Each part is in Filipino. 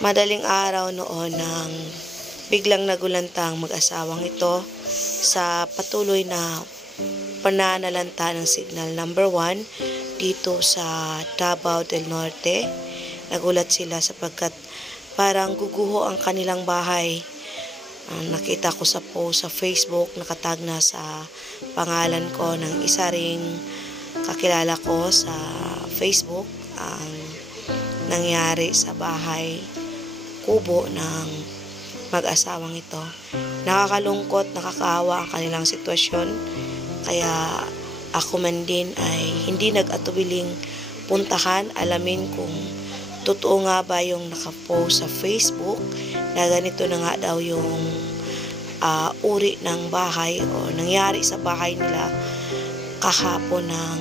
Madaling araw noon nang biglang nagulantang mag-asawang ito sa patuloy na pananalanta ng signal number 1 dito sa Davao del Norte. Nagulat sila sapagkat parang guguho ang kanilang bahay. Nakita ko sa post sa Facebook, nakatag na sa pangalan ko ng isa ring kakilala ko sa Facebook ang nangyari sa bahay kubo ng mag-asawang ito. Nakakalungkot, nakakaawa ang kanilang sitwasyon. Kaya ako man din ay hindi nag-atubiling puntahan, alamin kung totoo nga ba yung nakapost sa Facebook na ganito na nga daw yung uri ng bahay o nangyari sa bahay nila kahapon ng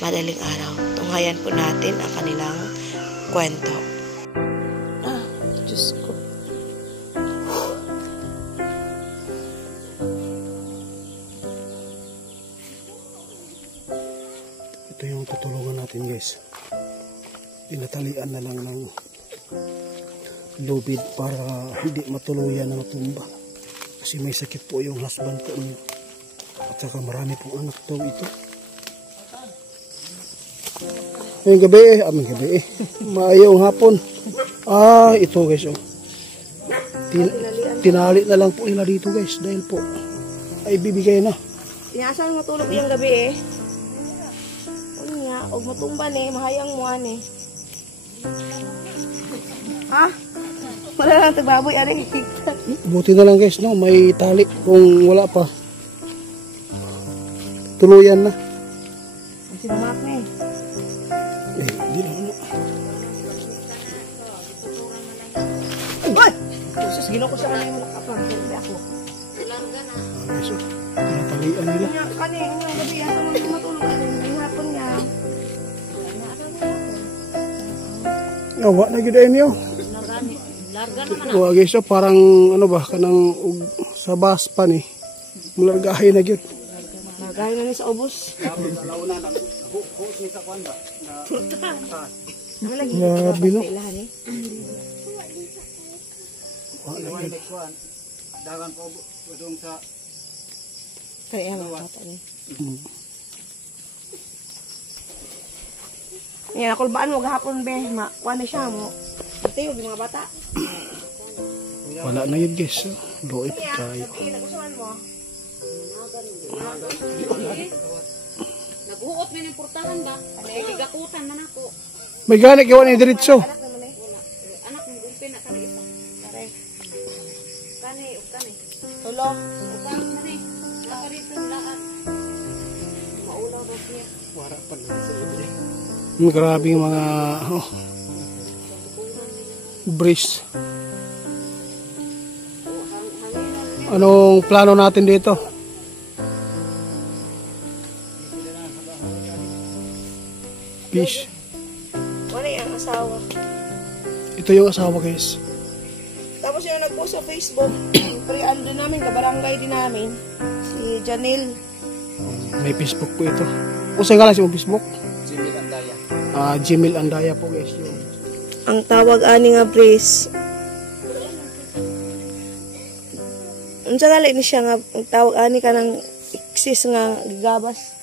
madaling araw. Tunghayan po natin ang kanilang kwento. Diyos ko. Ito yung tutulungan natin, guys. Tinatalian na lang ng lubid para hindi matuluyan ng tumba. Kasi may sakit po yung husband ko niyo. At saka marami pong anak daw ito. Ngayong gabi maayong hapon. Ito guys, oh. Tinali na lang po nila dito, guys, dahil po ay bibigay na. Inaasahan matulog yung gabi Ano nga, huwag matumban mahayang mo Wala lang tagbaboy, Buti na lang, guys, no, may tali. Kung wala pa, tuluyan na. Sinamak na Hindi na ano. Sus, ginaw ko sa kanila yung nakapang. Hindi ako. Guys, oh, tinatalian nila. Yung gabi, asa mo matulog yung hapon niya. Awa na gidain niyo. Larga naman Wa guys, oh, parang ano ba kanang sa bus pa ni. Mulargahay na gyud. Largahay na ni sa ubos. Grabe, no? Dagan ko udong sa Kaya mga bata ni. Yan, kulbaan mo gahapon be. Kuha na siya mo. Ito yung mga bata. Wala na yun, guys. Loit tayo. Nagustuhan mo? Naguot man yung portahan ba? Gigakutan man ako. May gani kiwan ni diretso. Anak naman Anak ng gulpin na kani isa. Pare. Kani, kani. Tulo. Kani man eh. Napa dito laan. Maulaw ba siya? wara pa lang sa ibre. Grabe yung mga breeze. Anong plano natin dito? Fish. Wala yung asawa. Ito yung asawa, guys. Tapos yung nag-post sa Facebook, pre ando namin, kabarangay din namin, si Janelle. May Facebook po ito. Kung saan nga lang si Facebook? Jimil Andaya. Jimil Andaya po, guys. Yung Ang tawag ani nga Breeze. Unsa gali ni siya nga ang tawag ani ka ng eksis nga gigabas.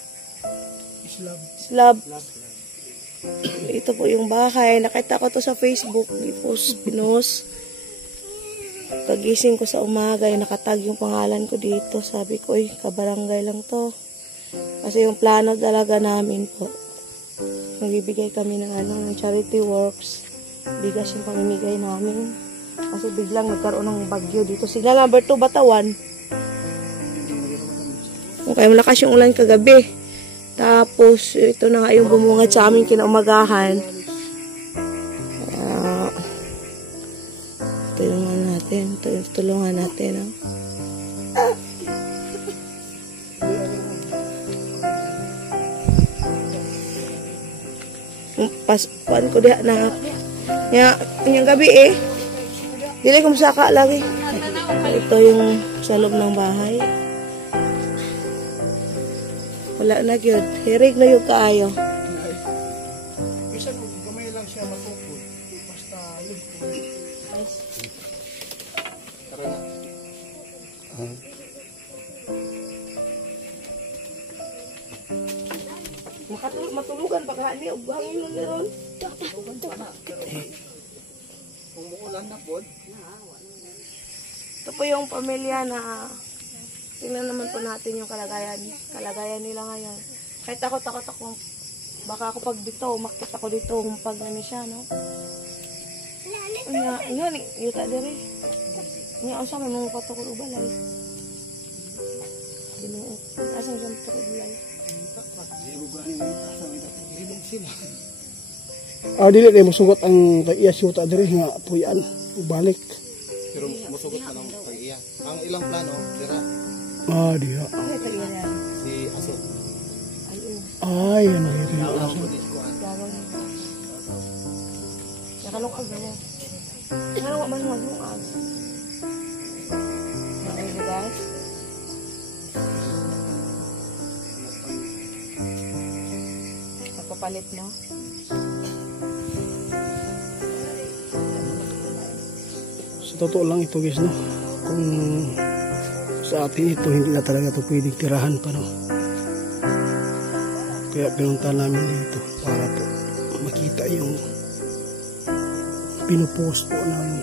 Slab. Ito po yung bahay. Nakita ko to sa Facebook. Pinost. Pagising ko sa umaga, nakatag yung pangalan ko dito. Sabi ko, kabarangay lang to. Kasi yung plano talaga namin po. Magbibigay kami ng ng charity works. Bigas yung pamimigay namin. Kasi biglang nagkaroon ng bagyo dito. Signal number 2, Batawan. Okay, malakas yung ulan kagabi. Tapos, ito na nga yung bumungad sa amin kinaumagahan. Tulungan natin. Tulungan natin. Pasuan ko diha na. Yung gabi dili ko masaka lagi. Ito yung sa loob ng bahay. Wala na gyud. Hirig na yung kaayo. Bisan gamay lang siya matukod. Basta yun. Guys. Tara na. Matulugan pa ka ni ug hangin lang meron. Kung muulan na po, Ito po yung pamilya na tingnan naman po natin yung kalagayan nila ngayon. Kahit takot ako, baka ako pag dito, umakit ako dito, pag nami siya, no? Nga, yuta diri. Nga, asa may mga patukod ubalay. Binuot. Asang dyan patukod ubalay. Dili na mo sugot ang kay iya syuta diri nga puyan balik. pero masugot na lang pag iya. Ang ilang plano, dira, Diha. Ay, talaga yan. si Aso. Ay, ano yun. Gagaw niyo. Nakalukag na mo. Narawa man mo yung ag. Okay, guys. Nagpapalit mo. Sa totoo lang ito guys, no? Kung sa atin ito, hindi na talaga ito pwedeng tirahan pa, no? Kaya pinunta namin dito para po makita yung pinupost po ng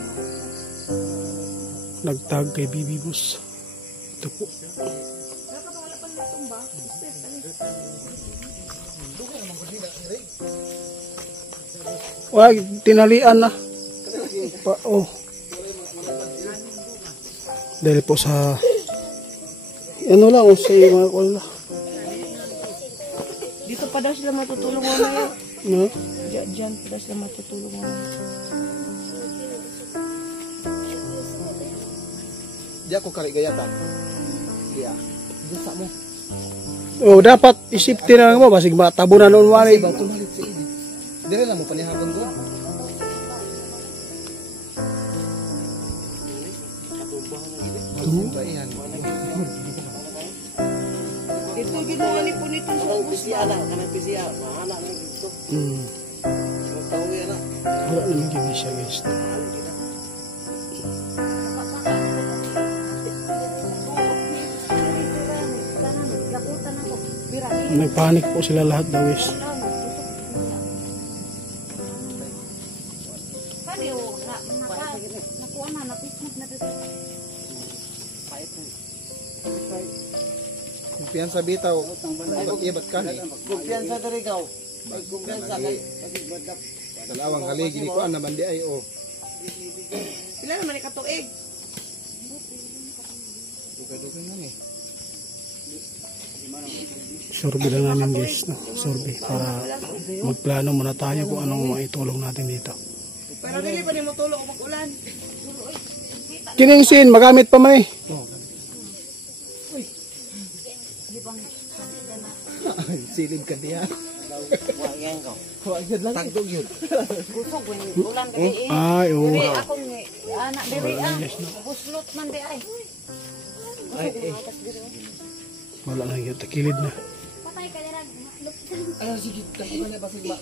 nagtag kay Bibi Boss. Ito po. Wag, tinalian na. Dahil po sa ano lang, sa mga kola. Dito pa daw sila matutulong mamaya. No? Diyan pa daw sila matutulong mamaya. Di ako kaligayatan. Iya. Gusto mo. Oh, dapat isip din lang mo, basig matabo na noon wali. Ba tumalit sa ini. Dire lang mo panihapon ko. Ba iyan. Ito ginawa ni Punito sa ubus ba? Wala naman gini siya guys. Nagpanik po sila lahat daw guys. Kumpiyansa bitaw. Ba't ibat ka ni? Kumpiyansa dari kau. Kumpiyansa kay Dalawang haligi ni ko naman di ay o. Sila naman ikatuig. Duga-duga lang eh. Survey lang namin guys, no? Survey para magplano muna tayo kung anong maitulong natin dito. Pero dili pa ni mo tulong kung mag-ulan. Kiningsin, magamit pa man eh. Silid ka diya. Wagyan ko. Wagyan lang. Tagdog yun. Kusog ko ni ulan kay Ay, oo. Diri ako ni anak diri buslot man di ay. Wala na yun, takilid na. Patay ka dira. Ay sige, kasi ba basig ba?